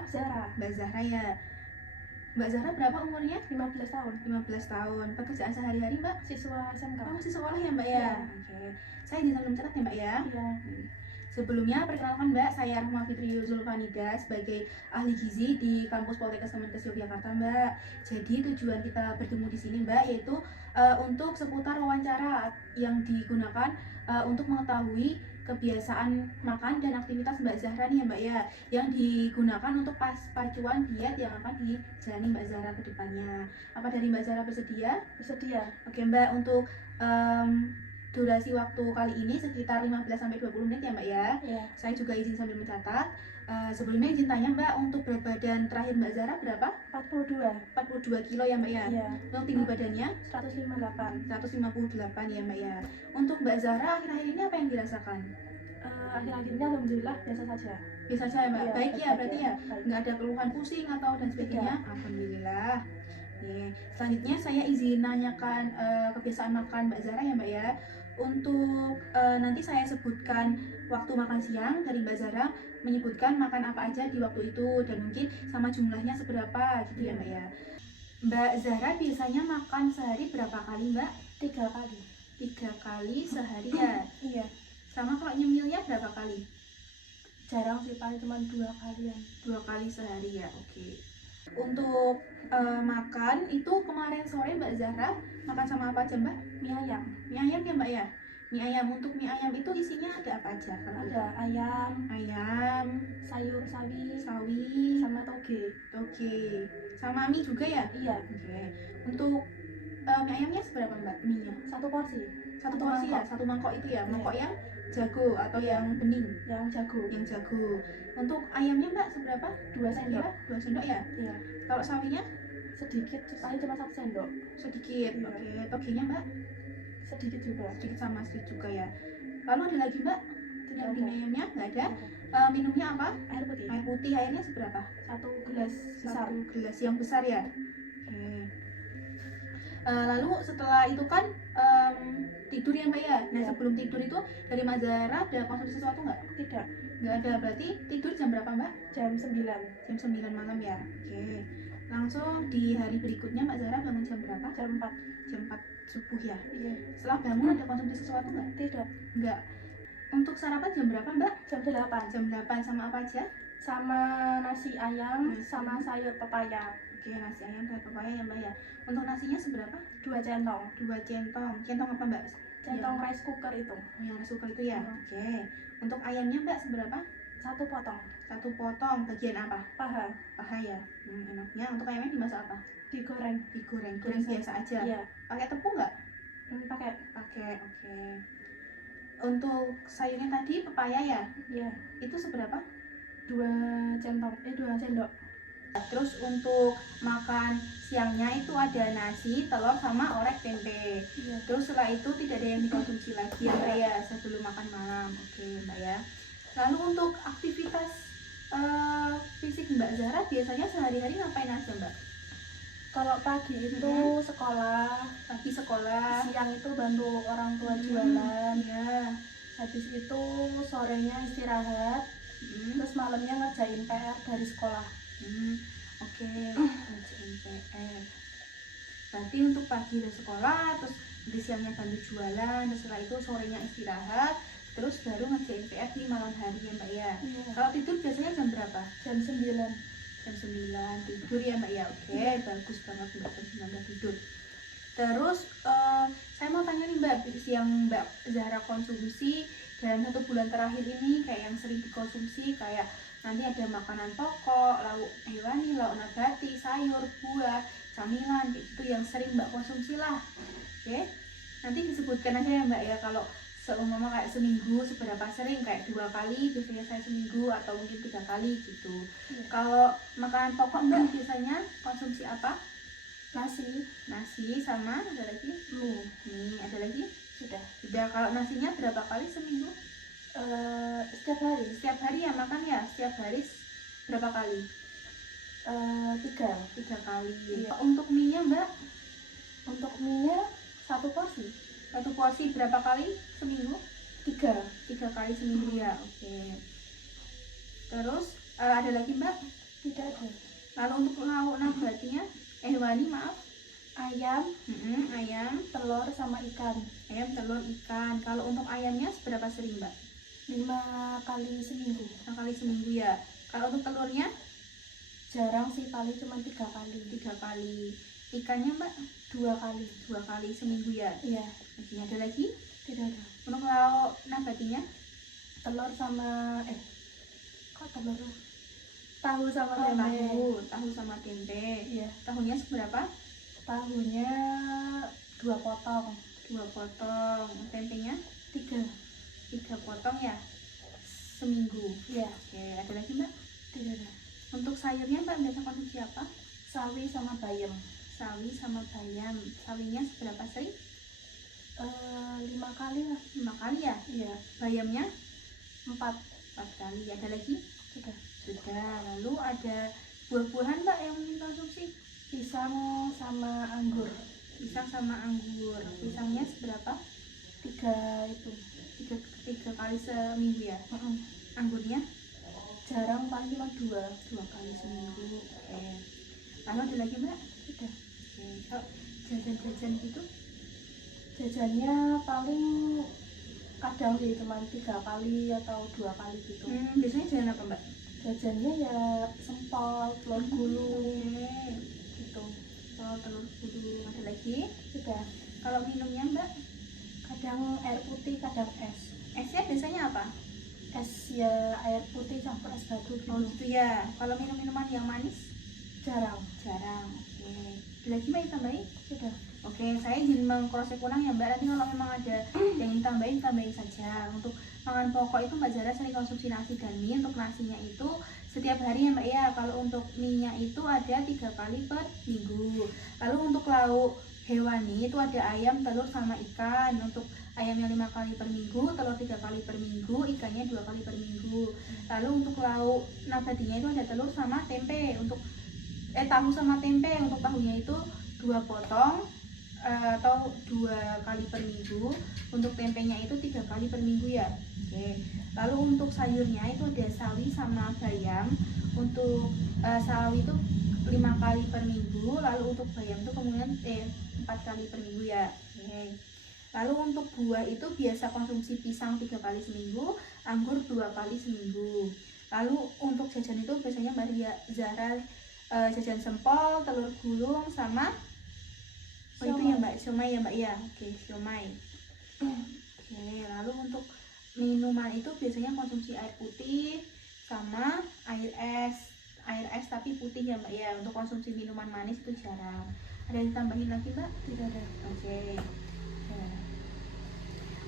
Mbak Zahra ya. Mbak Zahra berapa umurnya? 15 tahun. 15 tahun. Pekerjaan sehari-hari Mbak? Siswa SMK. Oh, masih sekolah ya Mbak ya? Iya. Oke. Saya izin sambil mencatat ya Mbak ya? Iya. Sebelumnya, perkenalkan Mbak, saya Rahma Fitri Zulfanida sebagai ahli gizi di kampus Poltekkes Kemenkes Yogyakarta Mbak. Jadi tujuan kita bertemu di sini Mbak yaitu untuk seputar wawancara yang digunakan untuk mengetahui kebiasaan makan dan aktivitas Mbak Zahra nih ya Mbak ya, yang digunakan untuk pacuan diet yang akan dijalani Mbak Zahra ke depannya. Apa dari Mbak Zahra bersedia? Bersedia. Oke Mbak, untuk durasi waktu kali ini sekitar 15-20 menit ya Mbak ya. Iya. Saya juga izin sambil mencatat. Sebelumnya izin tanya Mbak, untuk berat badan terakhir Mbak Zahra berapa? 42 kilo ya Mbak ya? Iya. Untuk tinggi badannya? 158 ya Mbak ya. Untuk Mbak Zahra akhir-akhir ini apa yang dirasakan? Akhir-akhir ini alhamdulillah biasa saja. Biasa saja Mbak? Iya, baik ya berarti ya? Baik. Nggak ada keluhan pusing atau dan sebagainya? Tidak. Alhamdulillah. Selanjutnya saya izin nanyakan kebiasaan makan Mbak Zahra ya Mbak ya. Untuk nanti saya sebutkan waktu makan siang dari Mbak Zahra, menyebutkan makan apa aja di waktu itu dan mungkin sama jumlahnya seberapa gitu ya Mbak ya. Mbak Zahra biasanya makan sehari berapa kali Mbak? 3 kali. 3 kali sehari ya? Iya. Sama kalau nyemilnya berapa kali? Jarang sih, paling cuma 2 kalian. 2 kali sehari ya, oke. Untuk makan itu kemarin sore Mbak Zahra makan sama apa aja Mbak? Mie ayam. Mie ayam ya Mbak ya? Mie ayam, untuk mie ayam itu isinya ada apa aja? Ada ayam, sayur sawi, sama toge. Sama mie juga ya? Iya. Oke. Untuk mie ayamnya seberapa Mbak? Mie-nya? 1 porsi. Satu porsi ya? 1 mangkok itu ya? Iya. Mangkok yang jago atau yang bening? Yang jago. Untuk ayamnya Mbak seberapa? 2 sendok. 2 sendok ya? Iya. Kalau sawinya? Sedikit, paling cuma 1 sendok. Sedikit, Iya. Oke. Togenya Mbak? Sedikit juga. Sedikit juga ya. Lalu ada lagi Mbak? Tidak Di ada. ayamnya? Nggak ada. Minumnya apa? Air putih. Air putih, airnya seberapa? 1 gelas besar. 1 gelas yang besar ya? Oke. Lalu setelah itu kan tidur ya Mbak ya? Nah Ya. sebelum tidur itu dari Mbak Zahra ada konsumsi sesuatu nggak? Tidak. Nggak ada, berarti tidur jam berapa Mbak? Jam 9. Jam 9 malam ya? Oke. Langsung di hari berikutnya Mbak Zahra bangun jam berapa? Jam 4. Jam 4 subuh ya? Iya. Setelah bangun ada konsumsi sesuatu nggak? Tidak. Nggak. Untuk sarapan jam berapa Mbak? Jam 8. Jam 8 sama apa aja? Sama nasi ayam, sama sayur pepaya. Oke, nasi ayam dan pepaya ya Mbak ya. Untuk nasinya seberapa? 2 centong. 2 centong. Centong apa Mbak? Centong rice cooker itu. Yang suka itu ya? Hmm. Oke. Untuk ayamnya Mbak seberapa? 1 potong. 1 potong. Bagian apa? Paha. Paha ya. Enaknya. Untuk ayamnya dimasak apa? Digoreng. Digoreng biasa aja. Iya. Pakai tepung nggak? Pakai. Oke. Untuk sayurnya tadi pepaya ya? Iya. Itu seberapa? 2 centong. 2 sendok. Terus untuk makan siangnya itu ada nasi, telur sama orek tempe. Iya. Terus setelah itu tidak ada yang dikonsumsi lagi ya Mbak ya, sebelum makan malam. Oke Mbak ya. Lalu untuk aktivitas fisik Mbak Zahra biasanya sehari-hari ngapain aja Mbak? Kalau pagi itu sekolah, Pagi sekolah, siang itu bantu orang tua jualan, ya. habis itu sorenya istirahat, terus malamnya ngerjain PR dari sekolah. Oke, ngerjain PR. Berarti untuk pagi dan sekolah, terus di siangnya bantu jualan, terus setelah itu sorenya istirahat, terus baru ngerjain PR di malam hari ya Mbak ya. Iya. Kalau tidur biasanya jam berapa? Jam 9. Jam 9 tidur ya Mbak ya. Oke, bagus banget Mbak, jam 9 tidur. Terus saya mau tanya nih Mbak, yang Mbak Zahra konsumsi dalam 1 bulan terakhir ini, kayak yang sering dikonsumsi, kayak nanti ada makanan pokok, lauk hewani, lauk nabati, sayur, buah, camilan, gitu yang sering Mbak konsumsi lah. Oke, nanti disebutkan aja ya Mbak ya, kalau seumpama kayak seminggu seberapa sering, kayak 2 kali biasanya saya seminggu, atau mungkin 3 kali gitu. Kalau makanan pokok Mbak biasanya konsumsi apa? Nasi sama ada lagi? Mie, ada lagi? Sudah. Kalau nasinya berapa kali seminggu? Setiap hari ya makan ya? Setiap hari berapa kali? 3 kali. Iya. Untuk mie-nya Mbak? Untuk mie-nya 1 porsi. 1 porsi berapa kali seminggu? 3 kali seminggu ya. Oke. Terus ada lagi Mbak? Tidak ada. Lalu untuk lauk nabatinya, hewani maaf, Ayam, ayam, telur sama ikan. telur, ikan. Kalau untuk ayamnya seberapa sering mbak? 5 kali seminggu. 5 kali seminggu ya. Kalau untuk telurnya Jarang sih, paling cuma 3 kali. 3 kali. Ikannya mbak 2 kali. 2 kali seminggu ya. Iya. Oke, ada lagi? Tidak ada. Untuk lauk nabatinya Telur sama kok telur? Tahu sama oh, tempe. tahu sama tempe. Iya. Tahunya seberapa? Tahunya 2 potong. 2 potong. Tempenya 3. 3 potong ya. Seminggu. Iya. Oke, ada lagi mbak? Tidak ada. Untuk sayurnya mbak biasa konsumsi apa? Sawi sama bayam. Sawi sama bayam. Sawinya seberapa sering? 5 kali lah. 5 kali ya. Iya. Bayamnya 4. 4 kali. Ada lagi? Sudah. Sudah. Lalu ada buah-buahan mbak yang konsumsi? Pisang sama anggur. Pisang sama anggur. Pisangnya seberapa? 3 itu. 3 kali seminggu ya. Anggurnya Jarang, paling cuma 2 kali seminggu. Oke. Lalu ada lagi mbak? Sudah. Oke. Kalau jajan-jajan gitu Jajannya paling kadang sih cuma 3 kali atau 2 kali gitu. biasanya jajan apa mbak? Jajannya ya sempol, telur gulung gitu. Telur gulung. Ada lagi? Sudah. Kalau minumnya mbak? Kadang air putih, kadang es. Esnya biasanya apa? Es ya air putih campur es batu gitu. Oh gitu ya. Kalau minuman yang manis? Jarang. Oke. Ada lagi mbak yang tambahin? Sudah. Oke, saya izin mengcross check ulang ya mbak. Nanti kalau memang ada yang ingin tambahin saja. Untuk makan pokok itu mbak Zara sering konsumsi nasi dan mie. Untuk nasinya itu setiap hari ya mbak ya. Kalau untuk mie-nya itu ada 3 kali per minggu. Lalu untuk lauk hewani itu ada ayam, telur sama ikan. Untuk ayamnya 5 kali per minggu, telur 3 kali per minggu, ikannya 2 kali per minggu. Lalu untuk lauk nabatinya itu ada telur sama tempe. Untuk tahu sama tempe. Untuk tahunya itu 2 potong atau 2 kali per minggu. Untuk tempenya itu 3 kali per minggu ya. Oke. Lalu untuk sayurnya itu ada sawi sama bayam. Untuk sawi itu 5 kali per minggu. Lalu untuk bayam itu kemudian 4 kali per minggu ya. Oke. Lalu untuk buah itu biasa konsumsi pisang 3 kali seminggu, anggur 2 kali seminggu. Lalu untuk jajan itu biasanya Mbak Zara jajan sempol, telur gulung sama itu ya mbak, siomay ya mbak ya. Oke, siomay. Oke, lalu untuk minuman itu biasanya konsumsi air putih sama air es tapi putih ya mbak ya. Untuk konsumsi minuman manis itu jarang. Ada yang ditambahin lagi mbak? Tidak ada. Oke.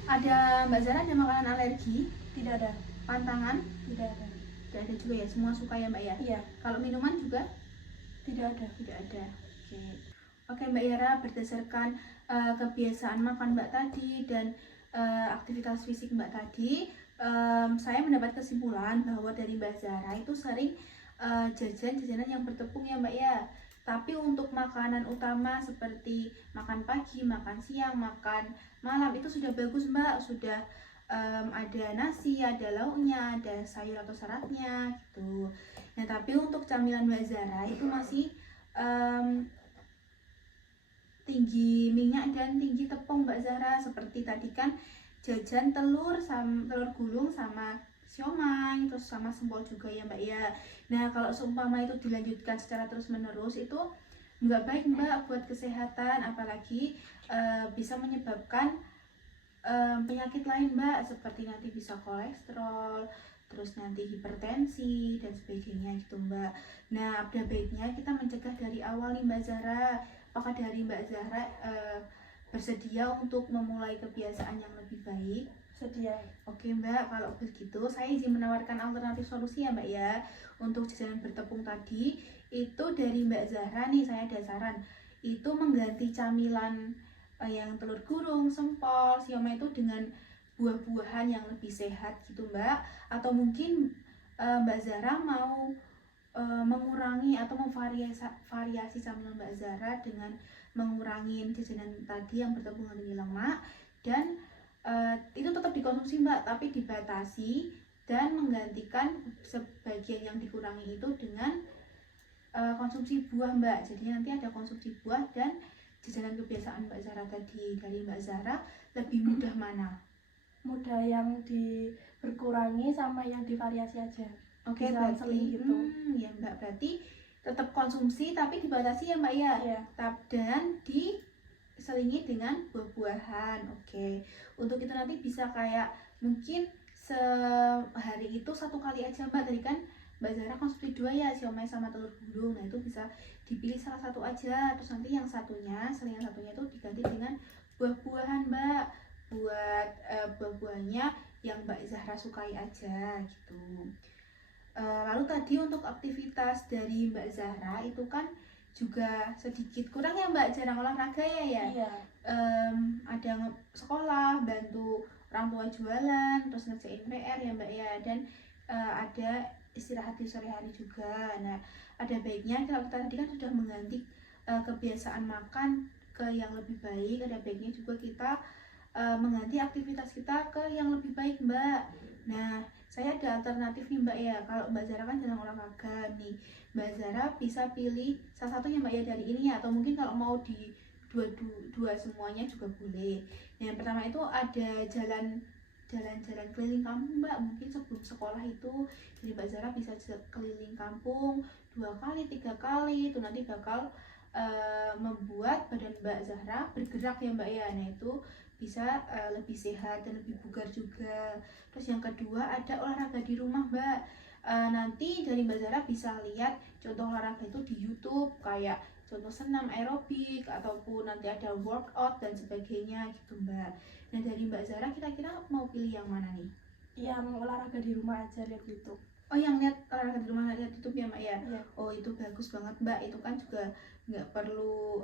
Ada mbak Zara ada makanan alergi? Tidak ada. Pantangan? Tidak ada. Tidak ada juga ya, semua suka ya mbak ya? Iya. Kalau minuman juga? Tidak ada. Tidak ada. Oke Mbak Yara, berdasarkan kebiasaan makan Mbak tadi dan aktivitas fisik Mbak tadi, saya mendapat kesimpulan bahwa dari Mbak Zara itu sering jajan-jajanan yang bertepung ya Mbak ya. Tapi untuk makanan utama seperti makan pagi, makan siang, makan malam itu sudah bagus Mbak, sudah ada nasi, ada lauknya, ada sayur atau seratnya gitu. Nah tapi untuk camilan Mbak Zara itu masih tinggi minyak dan tinggi tepung Mbak Zara. Seperti tadi kan jajan telur gulung sama siomay, terus sama sempol juga ya Mbak ya. Nah kalau seumpama itu dilanjutkan secara terus menerus itu nggak baik Mbak buat kesehatan, apalagi bisa menyebabkan penyakit lain Mbak, seperti nanti bisa kolesterol, terus nanti hipertensi dan sebagainya gitu Mbak. Nah ada baiknya kita mencegah dari awal nih Mbak Zara. Apakah dari Mbak Zara bersedia untuk memulai kebiasaan yang lebih baik? Sedia. Oke Mbak, kalau begitu saya izin menawarkan alternatif solusi ya Mbak ya. Untuk jajanan bertepung tadi itu dari Mbak Zara nih, saya ada saran. Itu mengganti camilan yang telur gulung, sempol, siomay itu dengan buah-buahan yang lebih sehat gitu Mbak. Atau mungkin Mbak Zara mau mengurangi atau memvariasi camilan Mbak Zara dengan mengurangi jajanan tadi yang bertepung tinggi lemak, dan itu tetap dikonsumsi Mbak, tapi dibatasi dan menggantikan sebagian yang dikurangi itu dengan konsumsi buah Mbak. Jadi nanti ada konsumsi buah dan jajanan kebiasaan Mbak Zahra tadi. Dari Mbak Zahra lebih mudah mana? Mudah yang berkurangi sama yang divariasi aja. Oke, Bisa berarti seling gitu. ya Mbak, berarti tetap konsumsi tapi dibatasi ya Mbak ya. Iya. Dan diselingi dengan buah-buahan. Oke. Untuk itu nanti bisa kayak mungkin sehari itu 1 kali aja Mbak. Tadi kan Mbak Zahra konsumsi 2 ya, siomay sama telur gulung. Nah itu bisa dipilih salah satu aja. Terus nanti yang satunya, selingan satunya itu diganti dengan buah-buahan Mbak. Buat buah-buahnya yang Mbak Zahra sukai aja gitu. Lalu tadi untuk aktivitas dari Mbak Zahra itu kan juga sedikit kurang ya Mbak, jarang olahraga ya. Iya. Ada sekolah, bantu orang tua jualan, terus ngerjain PR ya Mbak ya, dan ada istirahat di sore hari juga. Nah ada baiknya kalau kita tadi kan sudah mengganti kebiasaan makan ke yang lebih baik, ada baiknya juga kita mengganti aktivitas kita ke yang lebih baik Mbak. Nah saya ada alternatif nih Mbak ya, kalau Mbak Zahra kan jarang olahraga nih, Mbak Zahra bisa pilih salah satu ya Mbak ya dari ini ya, atau mungkin kalau mau di dua semuanya juga boleh. Nah, yang pertama itu ada jalan-jalan keliling kampung Mbak, mungkin sebelum sekolah itu jadi Mbak Zahra bisa keliling kampung 2 kali 3 kali, itu nanti bakal membuat badan Mbak Zahra bergerak ya Mbak ya. Nah itu bisa lebih sehat dan lebih bugar juga. Terus yang kedua ada olahraga di rumah Mbak. Nanti dari Mbak Zahra bisa lihat contoh olahraga itu di YouTube, kayak contoh senam aerobik ataupun nanti ada workout dan sebagainya gitu Mbak. Nah dari Mbak Zahra kira-kira mau pilih yang mana nih? Yang olahraga di rumah aja, lihat YouTube. Oh yang lihat olahraga di rumah, lihat YouTube ya Mbak ya? Iya. Oh itu bagus banget Mbak, itu kan juga nggak perlu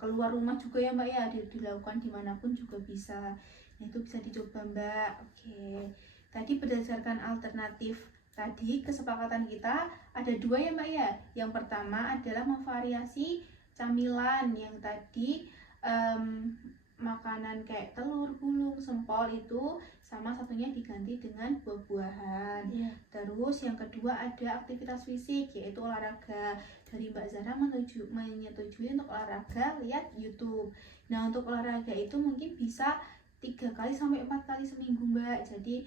keluar rumah juga ya Mbak ya, dilakukan dimanapun juga bisa. Nah itu bisa dicoba Mbak. Oke, tadi berdasarkan alternatif tadi kesepakatan kita ada 2 ya Mbak ya. Yang pertama adalah memvariasi camilan yang tadi makanan kayak telur gulung, sempol itu, sama satunya diganti dengan buah-buahan. Iya. Terus yang kedua ada aktivitas fisik, yaitu olahraga. Dari Mbak Zahra menyetujui untuk olahraga lihat YouTube. Nah untuk olahraga itu mungkin bisa 3 kali sampai 4 kali seminggu Mbak. Jadi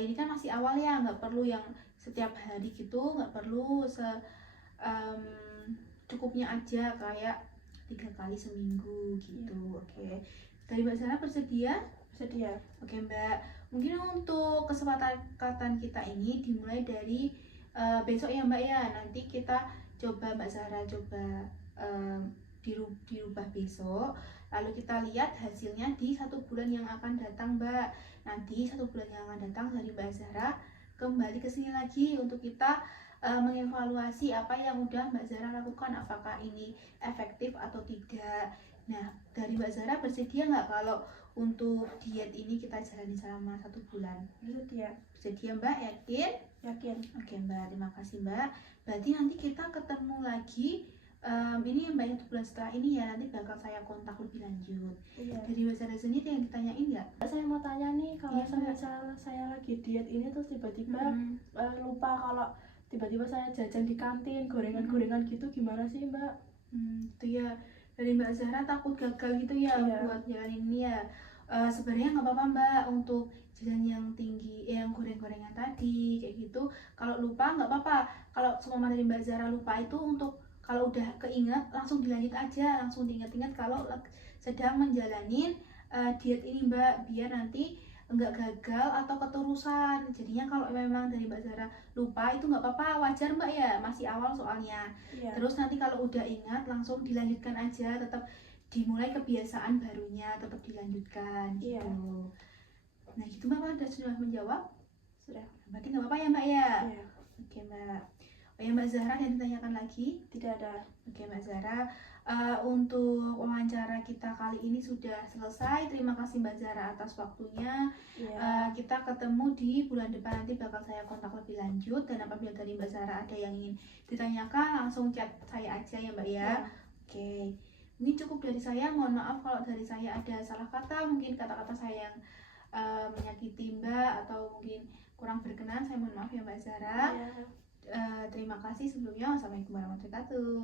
ini kan masih awal ya, nggak perlu yang setiap hari gitu, nggak perlu cukupnya aja kayak 3 kali seminggu gitu. Oke. Dari Mbak Zahra bersedia? Bersedia. Oke Mbak, mungkin untuk kesepakatan kita ini dimulai dari besok ya Mbak ya. Nanti kita coba, Mbak Zahra coba dirubah besok, lalu kita lihat hasilnya di 1 bulan yang akan datang Mbak. Nanti 1 bulan yang akan datang dari Mbak Zahra kembali ke sini lagi untuk kita mengevaluasi apa yang udah Mbak Zahra lakukan, apakah ini efektif atau tidak. Nah dari Mbak Zahra bersedia nggak kalau untuk diet ini kita jalani selama 1 bulan? Bersedia. Bersedia Mbak, yakin? Yakin. Oke Mbak, terima kasih Mbak. Berarti nanti kita ketemu lagi ini yang Mbak 1 bulan setelah ini ya, nanti bakal saya kontak lebih lanjut. Iya. Dari Mbak Zahra sendiri yang ditanyain nggak? Saya mau tanya nih, kalau Iya, Mbak. semisal saya lagi diet ini terus tiba-tiba lupa, kalau tiba-tiba saya jajan di kantin gorengan-gorengan gitu, gimana sih Mbak? Itu ya, dari Mbak Zahra takut gagal gitu ya. Iya. Buat jalan ini ya. Sebenarnya nggak apa-apa Mbak untuk jajan yang tinggi, yang goreng-gorengan tadi kayak gitu. Kalau lupa nggak apa-apa. Kalau semua dari Mbak Zahra lupa itu untuk kalau udah keinget langsung dilanjut aja, langsung diingat-ingat kalau sedang menjalanin diet ini Mbak, biar nanti nggak gagal atau keterusan. Jadinya kalau memang dari Mbak Zahra lupa itu nggak apa-apa, wajar Mbak ya, masih awal soalnya. Iya. Terus nanti kalau udah ingat langsung dilanjutkan aja, tetap dimulai kebiasaan barunya, tetap dilanjutkan gitu. Iya. Nah gitu Mbak, sudah menjawab? Sudah. Berarti nggak apa-apa ya Mbak ya? Iya. Oke Mbak. Oh ya Mbak Zahra, yang ditanyakan lagi? Tidak ada. Oke Mbak Zahra, untuk wawancara kita kali ini sudah selesai. Terima kasih Mbak Zahra atas waktunya. Iya. Kita ketemu di bulan depan, nanti bakal saya kontak lebih lanjut. Dan apabila dari Mbak Zahra ada yang ingin ditanyakan, langsung chat saya aja ya Mbak ya. Iya. Oke, ini cukup dari saya. Mohon maaf kalau dari saya ada salah kata, mungkin kata-kata saya yang menyakiti Mbak atau mungkin kurang berkenan. Saya mohon maaf ya Mbak Zahra. Iya. Terima kasih sebelumnya. Wassalamualaikum warahmatullahi wabarakatuh.